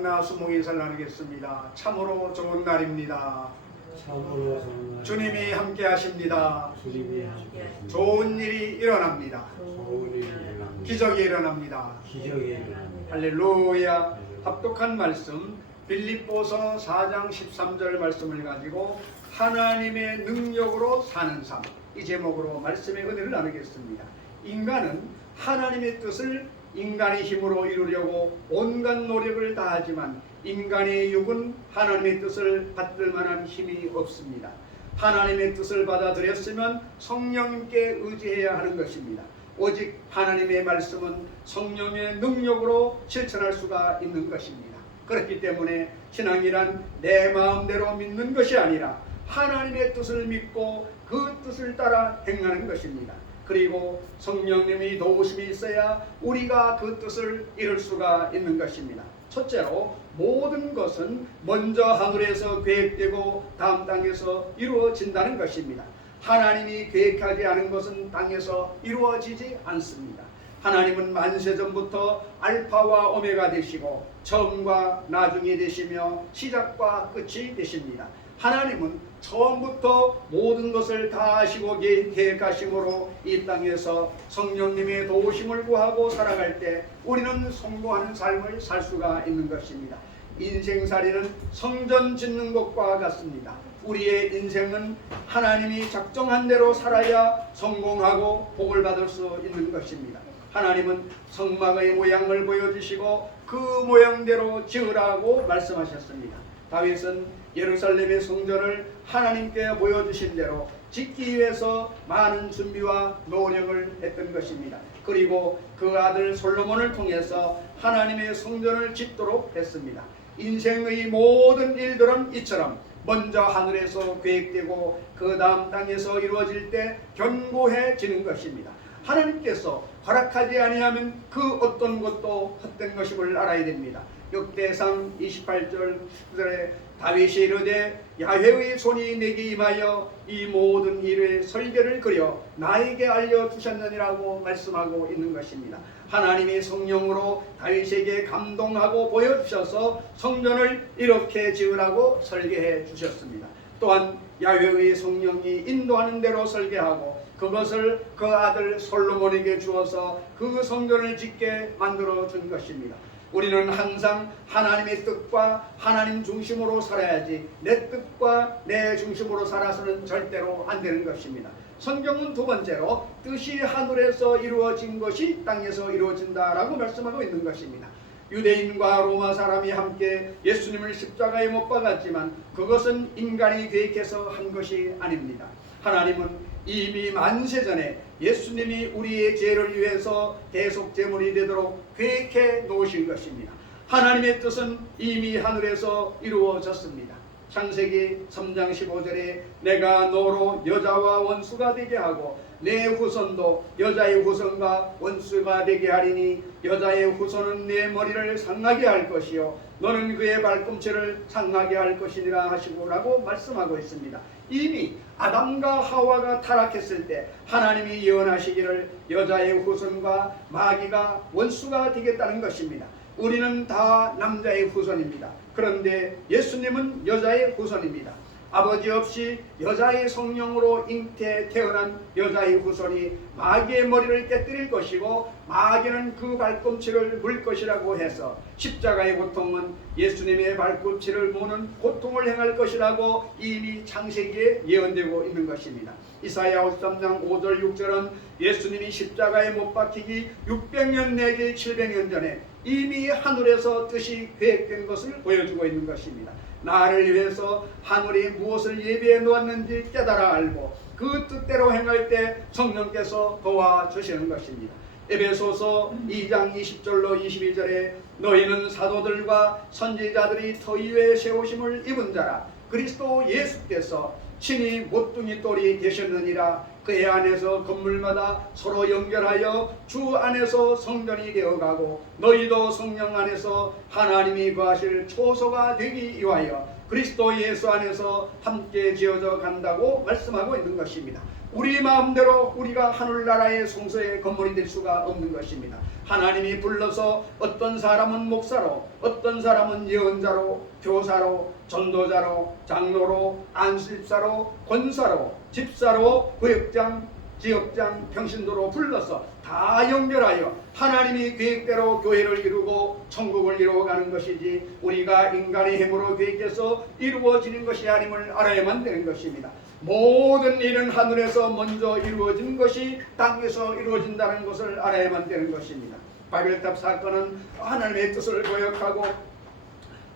수목인사를 나누겠습니다. 참으로 좋은 날입니다. 참으로 좋은 날. 주님이 함께 하십니다. 주님이 함께 하십니다. 좋은 일이 일어납니다. 좋은 일이 일어납니다. 기적이 일어납니다. 기적이 일어납니다. 할렐루야. 합독한 말씀 빌립보서 4장 13절 말씀을 가지고 하나님의 능력으로 사는 삶, 이 제목으로 말씀의 은혜를 나누겠습니다. 인간은 하나님의 뜻을 인간의 힘으로 이루려고 온갖 노력을 다하지만 인간의 육은 하나님의 뜻을 받들 만한 힘이 없습니다. 하나님의 뜻을 받아들였으면 성령님께 의지해야 하는 것입니다. 오직 하나님의 말씀은 성령의 능력으로 실천할 수가 있는 것입니다. 그렇기 때문에 신앙이란 내 마음대로 믿는 것이 아니라 하나님의 뜻을 믿고 그 뜻을 따라 행하는 것입니다. 그리고 성령님의 도우심이 있어야 우리가 그 뜻을 이룰 수가 있는 것입니다. 첫째로 모든 것은 먼저 하늘에서 계획되고 다음 땅에서 이루어진다는 것입니다. 하나님이 계획하지 않은 것은 땅에서 이루어지지 않습니다. 하나님은 만세전부터 알파와 오메가 되시고 처음과 나중이 되시며 시작과 끝이 되십니다. 하나님은 처음부터 모든 것을 다 아시고 계획하심으로 이 땅에서 성령님의 도우심을 구하고 살아갈 때 우리는 성공하는 삶을 살 수가 있는 것입니다. 인생살이는 성전 짓는 것과 같습니다. 우리의 인생은 하나님이 작정한 대로 살아야 성공하고 복을 받을 수 있는 것입니다. 하나님은 성막의 모양을 보여주시고 그 모양대로 지으라고 말씀하셨습니다. 다윗은 예루살렘의 성전을 하나님께 보여주신 대로 짓기 위해서 많은 준비와 노력을 했던 것입니다. 그리고 그 아들 솔로몬을 통해서 하나님의 성전을 짓도록 했습니다. 인생의 모든 일들은 이처럼 먼저 하늘에서 계획되고 그 다음 땅에서 이루어질 때 견고해지는 것입니다. 하나님께서 허락하지 아니하면 그 어떤 것도 헛된 것임을 알아야 됩니다. 역대상 28절 10절에 다윗이 이르되 야훼의 손이 내게 임하여 이 모든 일의 설계를 그려 나에게 알려주셨느니라고 말씀하고 있는 것입니다. 하나님이 성령으로 다윗에게 감동하고 보여주셔서 성전을 이렇게 지으라고 설계해 주셨습니다. 또한 야훼의 성령이 인도하는 대로 설계하고 그것을 그 아들 솔로몬에게 주어서 그 성전을 짓게 만들어 준 것입니다. 우리는 항상 하나님의 뜻과 하나님 중심으로 살아야지 내 뜻과 내 중심으로 살아서는 절대로 안 되는 것입니다. 성경은 두 번째로 뜻이 하늘에서 이루어진 것이 땅에서 이루어진다라고 말씀하고 있는 것입니다. 유대인과 로마 사람이 함께 예수님을 십자가에 못 박았지만 그것은 인간이 계획해서 한 것이 아닙니다. 하나님은 이미 만세전에 예수님이 우리의 죄를 위해서 대속 제물이 되도록 계획해 놓으신 것입니다. 하나님의 뜻은 이미 하늘에서 이루어졌습니다. 창세기 3장 15절에 내가 너로 여자와 원수가 되게 하고 내 후손도 여자의 후손과 원수가 되게 하리니 여자의 후손은 내 머리를 상하게 할 것이요 너는 그의 발꿈치를 상하게 할 것이니라 하시고라고 말씀하고 있습니다. 이미 아담과 하와가 타락했을 때 하나님이 예언하시기를 여자의 후손과 마귀가 원수가 되겠다는 것입니다. 우리는 다 남자의 후손입니다. 그런데 예수님은 여자의 후손입니다. 아버지 없이 여자의 성령으로 잉태 태어난 여자의 후손이 마귀의 머리를 깨뜨릴 것이고 마귀는 그 발꿈치를 물 것이라고 해서 십자가의 고통은 예수님의 발꿈치를 무는 고통을 행할 것이라고 이미 창세기에 예언되고 있는 것입니다. 이사야 53장 5절 6절은 예수님이 십자가에 못 박히기 600년 내지 700년 전에 이미 하늘에서 뜻이 계획된 것을 보여주고 있는 것입니다. 나를 위해서 하늘이 무엇을 예비해 놓았는지 깨달아 알고 그 뜻대로 행할 때 성령께서 도와주시는 것입니다. 에베소서 2장 20절로 22절에 너희는 사도들과 선지자들이 터 위에 세우심을 입은 자라 그리스도 예수께서 친히 모퉁이 돌이 되셨느니라. 그의 안에서 건물마다 서로 연결하여 주 안에서 성전이 되어가고 너희도 성령 안에서 하나님이 거하실 초소가 되기 위하여 그리스도 예수 안에서 함께 지어져 간다고 말씀하고 있는 것입니다. 우리 마음대로 우리가 하늘나라의 성소의 건물이 될 수가 없는 것입니다. 하나님이 불러서 어떤 사람은 목사로, 어떤 사람은 예언자로, 교사로, 전도자로, 장로로, 안수집사로, 권사로, 집사로, 구역장, 지역장, 평신도로 불러서 다 연결하여 하나님이 계획대로 교회를 이루고 천국을 이루어가는 것이지 우리가 인간의 힘으로 계획해서 이루어지는 것이 아님을 알아야만 되는 것입니다. 모든 일은 하늘에서 먼저 이루어진 것이 땅에서 이루어진다는 것을 알아야만 되는 것입니다. 바벨탑 사건은 하나님의 뜻을 거역하고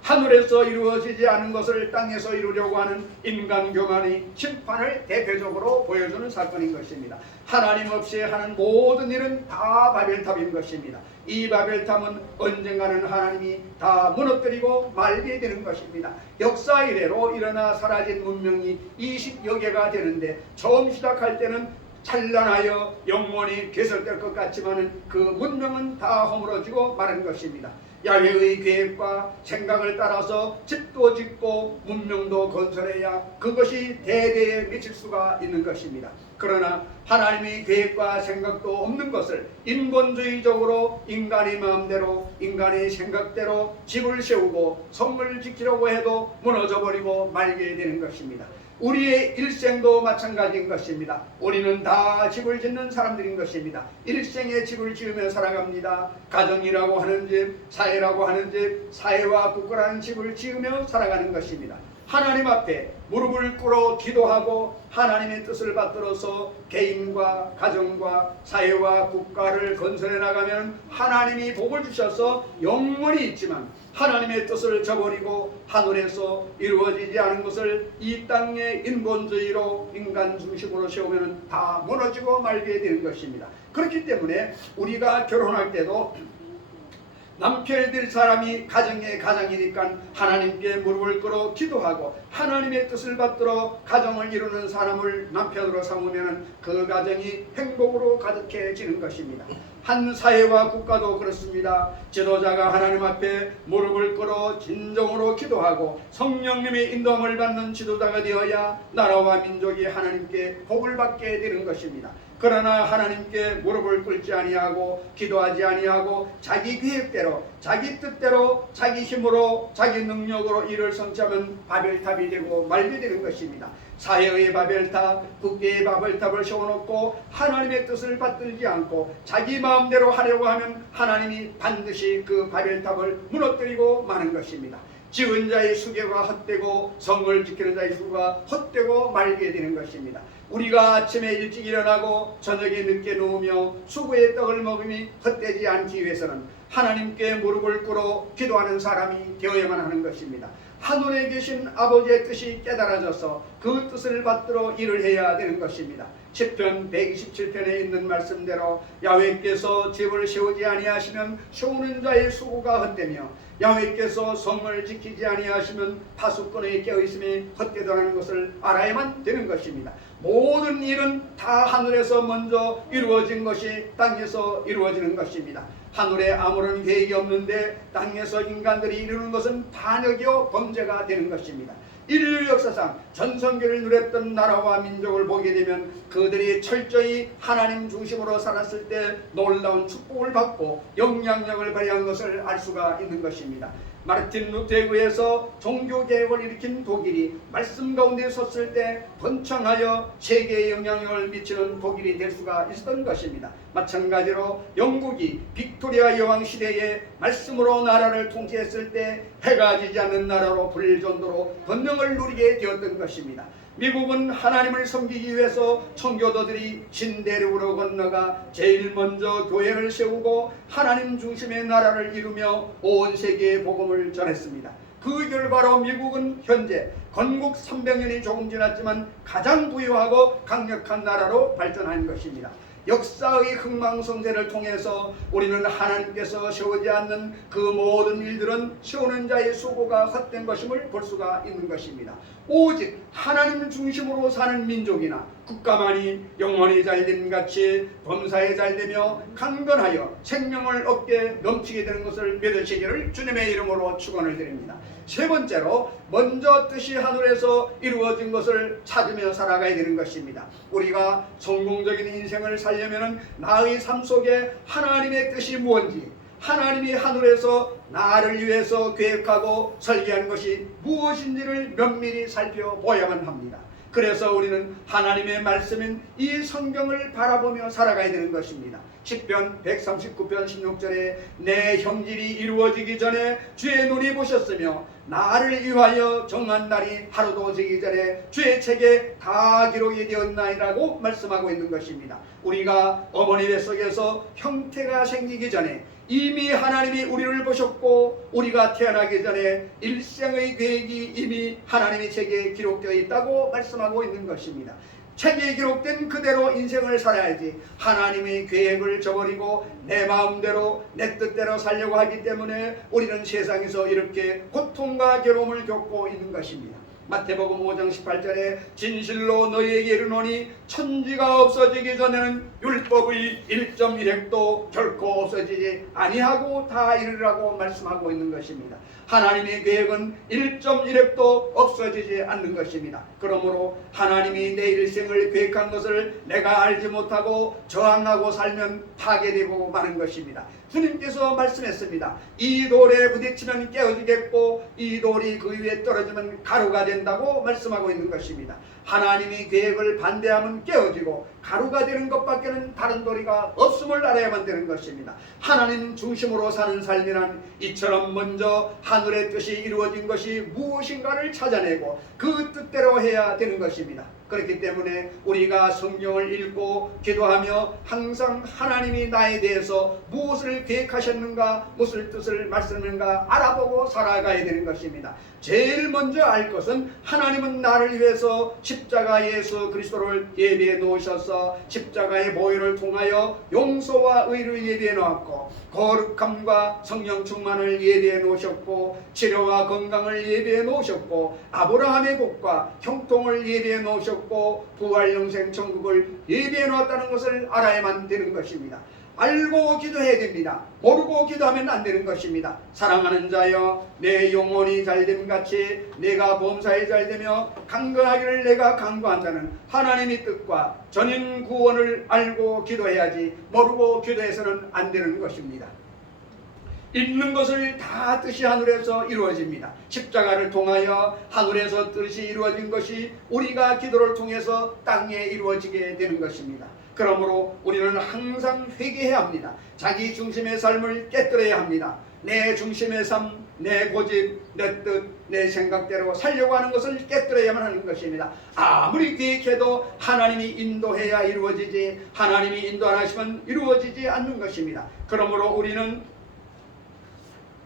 하늘에서 이루어지지 않은 것을 땅에서 이루려고 하는 인간 교만이 심판을 대표적으로 보여주는 사건인 것입니다. 하나님 없이 하는 모든 일은 다 바벨탑인 것입니다. 이 바벨탑은 언젠가는 하나님이 다 무너뜨리고 말게 되는 것입니다. 역사 이래로 일어나 사라진 문명이 20여 개가 되는데 처음 시작할 때는 찬란하여 영원히 개설될 것 같지만 그 문명은 다 허물어지고 마른 것입니다. 야훼의 계획과 생각을 따라서 집도 짓고 문명도 건설해야 그것이 대대에 미칠 수가 있는 것입니다. 그러나 하나님의 계획과 생각도 없는 것을 인본주의적으로 인간의 마음대로 인간의 생각대로 집을 세우고 성을 지키려고 해도 무너져버리고 말게 되는 것입니다. 우리의 일생도 마찬가지인 것입니다. 우리는 다 집을 짓는 사람들인 것입니다. 일생에 집을 지으며 살아갑니다. 가정이라고 하는 집, 사회라고 하는 집, 사회와 국가라는 집을 지으며 살아가는 것입니다. 하나님 앞에 무릎을 꿇어 기도하고 하나님의 뜻을 받들어서 개인과 가정과 사회와 국가를 건설해 나가면 하나님이 복을 주셔서 영원히 있지만 하나님의 뜻을 저버리고 하늘에서 이루어지지 않은 것을 이 땅의 인본주의로 인간 중심으로 세우면 다 무너지고 말게 되는 것입니다. 그렇기 때문에 우리가 결혼할 때도 남편이 될 사람이 가정의 가장이니까 하나님께 무릎을 꿇어 기도하고 하나님의 뜻을 받들어 가정을 이루는 사람을 남편으로 삼으면 그 가정이 행복으로 가득해지는 것입니다. 한 사회와 국가도 그렇습니다. 지도자가 하나님 앞에 무릎을 꿇어 진정으로 기도하고 성령님의 인도함을 받는 지도자가 되어야 나라와 민족이 하나님께 복을 받게 되는 것입니다. 그러나 하나님께 무릎을 꿇지 아니하고 기도하지 아니하고 자기 계획대로 자기 뜻대로 자기 힘으로 자기 능력으로 일을 성취하면 바벨탑이 되고 말게 되는 것입니다. 사회의 바벨탑, 국계의 바벨탑을 세워놓고 하나님의 뜻을 받들지 않고 자기 마음대로 하려고 하면 하나님이 반드시 그 바벨탑을 무너뜨리고 마는 것입니다. 지은 자의 수고가 헛되고 성을 지키는 자의 수고가 헛되고 말게 되는 것입니다. 우리가 아침에 일찍 일어나고 저녁에 늦게 누우며 수고의 떡을 먹음이 헛되지 않기 위해서는 하나님께 무릎을 꿇어 기도하는 사람이 되어야만 하는 것입니다. 하늘에 계신 아버지의 뜻이 깨달아져서 그 뜻을 받들어 일을 해야 되는 것입니다. 시편 127편에 있는 말씀대로 야훼께서 집을 세우지 아니하시면 세우는 자의 수고가 헛되며 야훼께서 성을 지키지 아니하시면 파수꾼의 깨어있음이 헛되다는 것을 알아야만 되는 것입니다. 모든 일은 다 하늘에서 먼저 이루어진 것이 땅에서 이루어지는 것입니다. 하늘에 아무런 계획이 없는데 땅에서 인간들이 이루는 것은 반역이요 범죄가 되는 것입니다. 인류 역사상 전성기를 누렸던 나라와 민족을 보게 되면 그들이 철저히 하나님 중심으로 살았을 때 놀라운 축복을 받고 영향력을 발휘한 것을 알 수가 있는 것입니다. 마르틴 루터에 의해서 종교개혁을 일으킨 독일이 말씀 가운데 섰을 때 번창하여 세계에 영향력을 미치는 독일이 될 수가 있었던 것입니다. 마찬가지로 영국이 빅토리아 여왕 시대에 말씀으로 나라를 통치했을 때 해가 지지 않는 나라로 불릴 정도로 번영을 누리게 되었던 것입니다. 미국은 하나님을 섬기기 위해서 청교도들이 신대륙으로 건너가 제일 먼저 교회를 세우고 하나님 중심의 나라를 이루며 온 세계에 복음을 전했습니다. 그 결과로 미국은 현재 건국 300년이 조금 지났지만 가장 부유하고 강력한 나라로 발전한 것입니다. 역사의 흥망성쇠를 통해서 우리는 하나님께서 세우지 않는 그 모든 일들은 세우는 자의 수고가 헛된 것임을 볼 수가 있는 것입니다. 오직 하나님 중심으로 사는 민족이나 국가만이 영원히 잘됨 같이 범사에 잘되며 강건하여 생명을 얻게 넘치게 되는 것을 믿으시기를 주님의 이름으로 축원을 드립니다. 세 번째로 먼저 뜻이 하늘에서 이루어진 것을 찾으며 살아가야 되는 것입니다. 우리가 성공적인 인생을 살려면 나의 삶 속에 하나님의 뜻이 무엇인지, 하나님이 하늘에서 나를 위해서 계획하고 설계한 것이 무엇인지를 면밀히 살펴보아야만 합니다. 그래서 우리는 하나님의 말씀인 이 성경을 바라보며 살아가야 되는 것입니다. 시편 139편 16절에 내 형질이 이루어지기 전에 주의 눈이 보셨으며 나를 위하여 정한 날이 하루도 지기 전에 주의 책에 다 기록이 되었나이라고 말씀하고 있는 것입니다. 우리가 어머니 뱃속에서 형태가 생기기 전에 이미 하나님이 우리를 보셨고 우리가 태어나기 전에 일생의 계획이 이미 하나님의 책에 기록되어 있다고 말씀하고 있는 것입니다. 책에 기록된 그대로 인생을 살아야지 하나님의 계획을 저버리고 내 마음대로 내 뜻대로 살려고 하기 때문에 우리는 세상에서 이렇게 고통과 괴로움을 겪고 있는 것입니다. 마태복음 5장 18절에 진실로 너희에게 이르노니 천지가 없어지기 전에는 율법의 1.1획도 결코 없어지지 아니하고 다 이르라고 말씀하고 있는 것입니다. 하나님의 계획은 1.1획도 없어지지 않는 것입니다. 그러므로 하나님이 내 일생을 계획한 것을 내가 알지 못하고 저항하고 살면 파괴되고 마는 것입니다. 주님께서 말씀했습니다. 이 돌에 부딪히면 깨어지겠고 이 돌이 그 위에 떨어지면 가루가 된다고 말씀하고 있는 것입니다. 하나님의 계획을 반대하면 깨어지고 가루가 되는 것밖에는 다른 도리가 없음을 알아야만 되는 것입니다. 하나님 중심으로 사는 삶이란 이처럼 먼저 하늘의 뜻이 이루어진 것이 무엇인가를 찾아내고 그 뜻대로 해야 되는 것입니다. 그렇기 때문에 우리가 성경을 읽고 기도하며 항상 하나님이 나에 대해서 무엇을 계획하셨는가, 무엇을 뜻을 말씀하는가 알아보고 살아가야 되는 것입니다. 제일 먼저 알 것은 하나님은 나를 위해서 십자가 예수 그리스도를 예비해 놓으셔서 십자가의 보혈을 통하여 용서와 의를 예비해 놓았고 거룩함과 성령 충만을 예비해 놓으셨고 치료와 건강을 예비해 놓으셨고 아브라함의 복과 형통을 예비해 놓으셨고 부활 영생 천국을 예비해 놓았다는 것을 알아야만 되는 것입니다. 알고 기도해야 됩니다. 모르고 기도하면 안 되는 것입니다. 사랑하는 자여 내 영혼이 잘됨 같이 내가 범사에 잘되며 강건하기를 내가 강구한 자는 하나님의 뜻과 전인 구원을 알고 기도해야지 모르고 기도해서는 안 되는 것입니다. 있는 것을 다 뜻이 하늘에서 이루어집니다. 십자가를 통하여 하늘에서 뜻이 이루어진 것이 우리가 기도를 통해서 땅에 이루어지게 되는 것입니다. 그러므로 우리는 항상 회개해야 합니다. 자기 중심의 삶을 깨뜨려야 합니다. 내 중심의 삶, 내 고집, 내 뜻, 내 생각대로 살려고 하는 것을 깨뜨려야만 하는 것입니다. 아무리 계획해도 하나님이 인도해야 이루어지지 하나님이 인도 안 하시면 이루어지지 않는 것입니다. 그러므로 우리는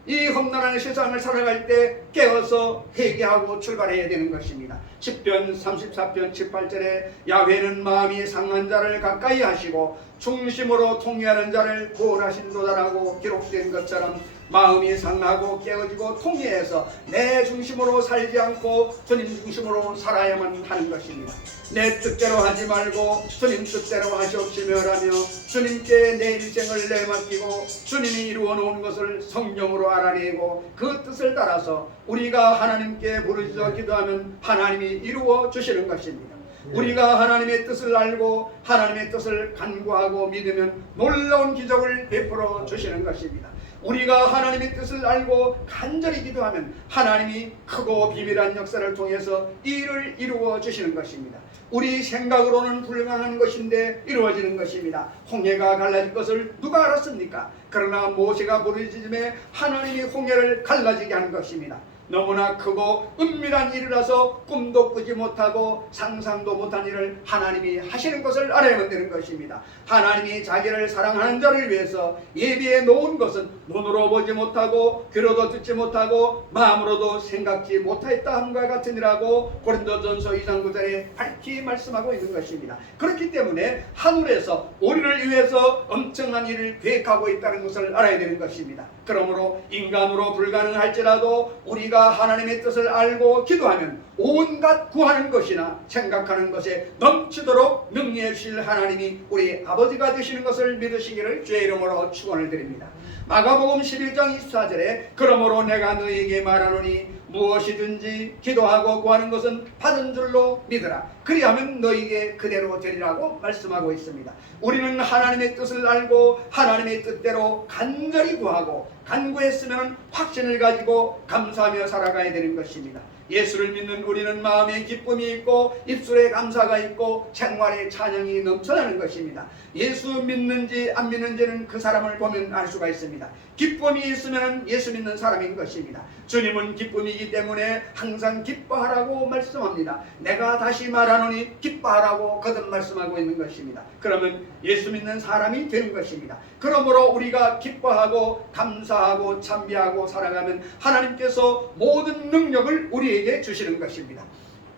이 험난한 세상을 살아갈 때 깨어서 회개하고 출발해야 되는 것입니다. 시편 34편 18절에 야훼는 마음이 상한 자를 가까이 하시고 중심으로 통회하는 자를 구원하신도다라고 기록된 것처럼 마음이 상하고 깨어지고 통회해서 내 중심으로 살지 않고 주님 중심으로 살아야만 하는 것입니다. 내 뜻대로 하지 말고 주님 뜻대로 하시옵시며라며 주님께 내 일생을 내맡기고 주님이 이루어 놓은 것을 성경으로 알아내고 그 뜻을 따라서 우리가 하나님께 부르짖어 기도하면 하나님이 이루어 주시는 것입니다. 우리가 하나님의 뜻을 알고 하나님의 뜻을 간구하고 믿으면 놀라운 기적을 베풀어 주시는 것입니다. 우리가 하나님의 뜻을 알고 간절히 기도하면 하나님이 크고 비밀한 역사를 통해서 이 일을 이루어 주시는 것입니다. 우리 생각으로는 불가능한 것인데 이루어지는 것입니다. 홍해가 갈라질 것을 누가 알았습니까? 그러나 모세가 부르짖음에 하나님이 홍해를 갈라지게 하는 것입니다. 너무나 크고 은밀한 일이라서 꿈도 꾸지 못하고 상상도 못한 일을 하나님이 하시는 것을 알아야만 되는 것입니다. 하나님이 자기를 사랑하는 자를 위해서 예비해 놓은 것은 눈으로 보지 못하고 귀로도 듣지 못하고 마음으로도 생각지 못하였다 함과 같으니라고 고린도전서 2장 9절에 밝히 말씀하고 있는 것입니다. 그렇기 때문에 하늘에서 우리를 위해서 엄청난 일을 계획하고 있다는 것을 알아야 되는 것입니다. 그러므로 인간으로 불가능할지라도 우리가 하나님의 뜻을 알고 기도하면 온갖 구하는 것이나 생각하는 것에 넘치도록 능력해 주실 하나님이 우리 아버지가 되시는 것을 믿으시기를 주의 이름으로 축원을 드립니다. 마가복음 11장 24절에 그러므로 내가 너희에게 말하노니 무엇이든지 기도하고 구하는 것은 받은 줄로 믿으라. 그리하면 너희에게 그대로 되리라고 말씀하고 있습니다. 우리는 하나님의 뜻을 알고 하나님의 뜻대로 간절히 구하고 간구했으면 확신을 가지고 감사하며 살아가야 되는 것입니다. 예수를 믿는 우리는 마음에 기쁨이 있고 입술에 감사가 있고 생활에 찬양이 넘쳐나는 것입니다. 예수 믿는지 안 믿는지는 그 사람을 보면 알 수가 있습니다. 기쁨이 있으면 예수 믿는 사람인 것입니다. 주님은 기쁨이기 때문에 항상 기뻐하라고 말씀합니다. 내가 다시 말하노니 기뻐하라고 거듭 말씀하고 있는 것입니다. 그러면 예수 믿는 사람이 되는 것입니다. 그러므로 우리가 기뻐하고 감사하고 찬미하고 살아가면 하나님께서 모든 능력을 우리에게 주시는 것입니다.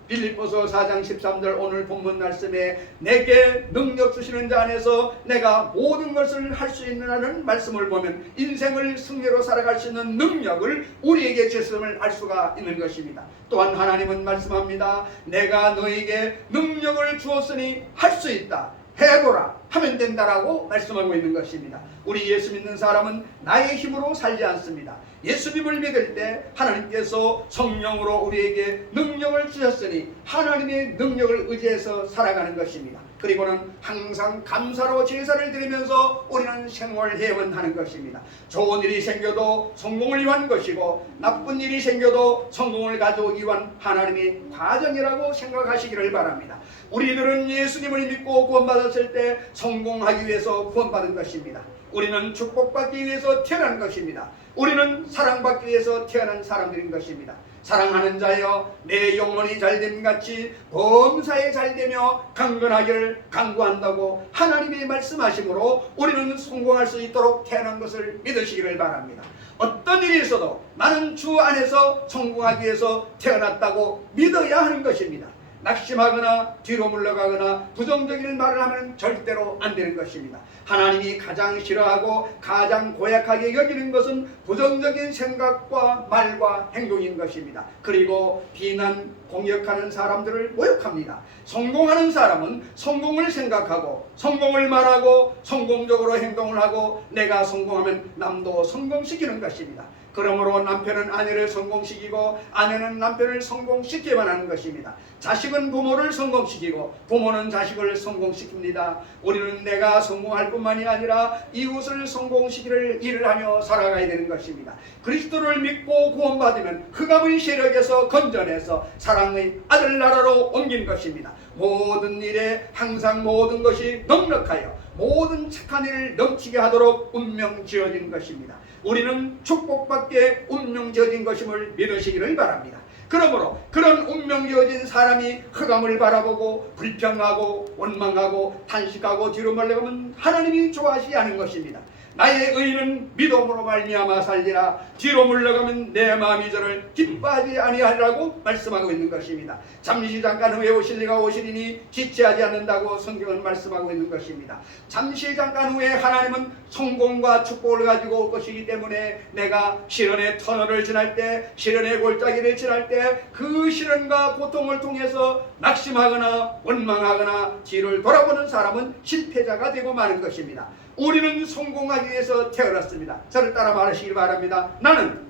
빌립보서 4장 13절 오늘 본문 말씀에 내게 능력 주시는 자 안에서 내가 모든 것을 할 수 있느라는 말씀을 보면 인생을 승리로 살아갈 수 있는 능력을 우리에게 주심을 알 수가 있는 것입니다. 또한 하나님은 말씀합니다. 내가 너에게 능력을 주었으니 할 수 있다. 해보라 하면 된다라고 말씀하고 있는 것입니다. 우리 예수 믿는 사람은 나의 힘으로 살지 않습니다. 예수님을 믿을 때 하나님께서 성령으로 우리에게 능력을 주셨으니 하나님의 능력을 의지해서 살아가는 것입니다. 그리고는 항상 감사로 제사를 드리면서 우리는 생활해야만 하는 것입니다. 좋은 일이 생겨도 성공을 위한 것이고 나쁜 일이 생겨도 성공을 가져오기 위한 하나님의 과정이라고 생각하시기를 바랍니다. 우리들은 예수님을 믿고 구원받았을 때 성공하기 위해서 구원받은 것입니다. 우리는 축복받기 위해서 태어난 것입니다. 우리는 사랑받기 위해서 태어난 사람들인 것입니다. 사랑하는 자여 내 영혼이 잘됨 같이 범사에 잘되며 강건하기를 간구한다고 하나님이 말씀하시므로 우리는 성공할 수 있도록 태어난 것을 믿으시기를 바랍니다. 어떤 일이 있어도 나는 주 안에서 성공하기 위해서 태어났다고 믿어야 하는 것입니다. 낙심하거나 뒤로 물러가거나 부정적인 말을 하면 절대로 안 되는 것입니다. 하나님이 가장 싫어하고 가장 고약하게 여기는 것은 부정적인 생각과 말과 행동인 것입니다. 그리고 비난, 공격하는 사람들을 모욕합니다. 성공하는 사람은 성공을 생각하고 성공을 말하고 성공적으로 행동을 하고 내가 성공하면 남도 성공시키는 것입니다. 그러므로 남편은 아내를 성공시키고 아내는 남편을 성공시켜야만 하는 것입니다. 자식은 부모를 성공시키고 부모는 자식을 성공시킵니다. 우리는 내가 성공할 뿐만이 아니라 이웃을 성공시키는 일을 하며 살아가야 되는 것입니다. 그리스도를 믿고 구원받으면 흑암의 세력에서 건져내서 사랑의 아들 나라로 옮긴 것입니다. 모든 일에 항상 모든 것이 넉넉하여 모든 착한 일을 넘치게 하도록 운명 지어진 것입니다. 우리는 축복받게 운명 지어진 것임을 믿으시기를 바랍니다. 그러므로 그런 운명 지어진 사람이 흑암을 바라보고 불평하고 원망하고 탄식하고 뒤로 물러가면 하나님이 좋아하시지 않은 것입니다. 나의 의인은 믿음으로 말미암아 살리라. 뒤로 물러가면 내 마음이 저를 기뻐하지 아니하리라고 말씀하고 있는 것입니다. 잠시 잠깐 후에 오실 이가 오시리니 지체하지 않는다고 성경은 말씀하고 있는 것입니다. 잠시 잠깐 후에 하나님은 성공과 축복을 가지고 올 것이기 때문에 내가 시련의 터널을 지날 때, 시련의 골짜기를 지날 때 그 시련과 고통을 통해서 낙심하거나 원망하거나 뒤를 돌아보는 사람은 실패자가 되고 마는 것입니다. 우리는 성공하기 위해서 태어났습니다. 저를 따라 말하시기 바랍니다. 나는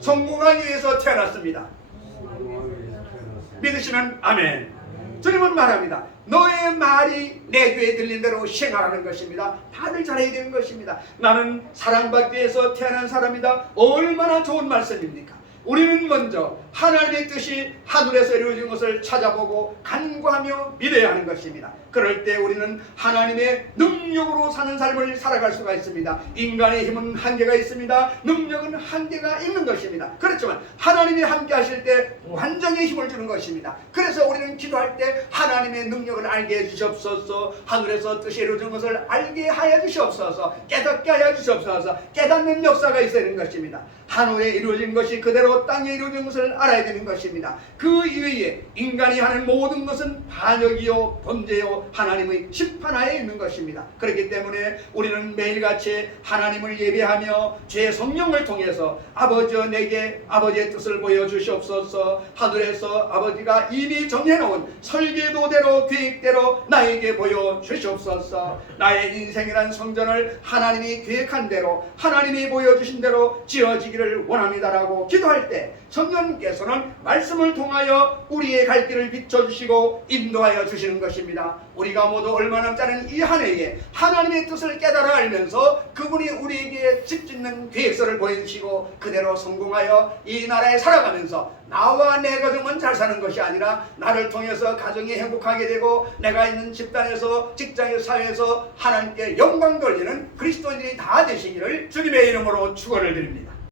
성공하기 위해서 태어났습니다. 믿으시면 아멘. 주님은 말합니다. 너의 말이 내 귀에 들린 대로 시행하라는 것입니다. 다들 잘해야 되는 것입니다. 나는 사랑받기 위해서 태어난 사람이다. 얼마나 좋은 말씀입니까? 우리는 먼저 하나님의 뜻이 하늘에서 이루어진 것을 찾아보고 간구하며 믿어야 하는 것입니다. 그럴 때 우리는 하나님의 능력으로 사는 삶을 살아갈 수가 있습니다. 인간의 힘은 한계가 있습니다. 능력은 한계가 있는 것입니다. 그렇지만 하나님이 함께 하실 때 완전히 힘을 주는 것입니다. 그래서 우리는 기도할 때 하나님의 능력을 알게 해주시옵소서, 하늘에서 뜻이 이루어진 것을 알게 하여 주시옵소서, 깨닫게 하여 주시옵소서, 깨닫는 역사가 있어야 하는 것입니다. 하늘에 이루어진 것이 그대로 땅에 이루어진 것을 알아야 되는 것입니다. 그 이외에 인간이 하는 모든 것은 반역이요 범죄요 하나님의 심판하에 있는 것입니다. 그렇기 때문에 우리는 매일같이 하나님을 예배하며 죄 성령을 통해서 아버지여 내게 아버지의 뜻을 보여주시옵소서, 하늘에서 아버지가 이미 정해놓은 설계도대로 계획대로 나에게 보여주시옵소서, 나의 인생이란 성전을 하나님이 계획한 대로 하나님이 보여주신 대로 지어지기를 원합니다라고 기도할 때 성령께서는 말씀을 통하여 우리의 갈 길을 비춰주시고 인도하여 주시는 것입니다. 우리가 모두 얼마 남지 않은 이 한 해에 하나님의 뜻을 깨달아 알면서 그분이 우리에게 집 짓는 계획서를 보여주시고 그대로 성공하여 이 나라에 살아가면서 나와 내 가정만 잘 사는 것이 아니라 나를 통해서 가정이 행복하게 되고 내가 있는 집단에서 직장에서 사회에서 하나님께 영광 돌리는 그리스도인들이 다 되시기를 주님의 이름으로 축원을 드립니다.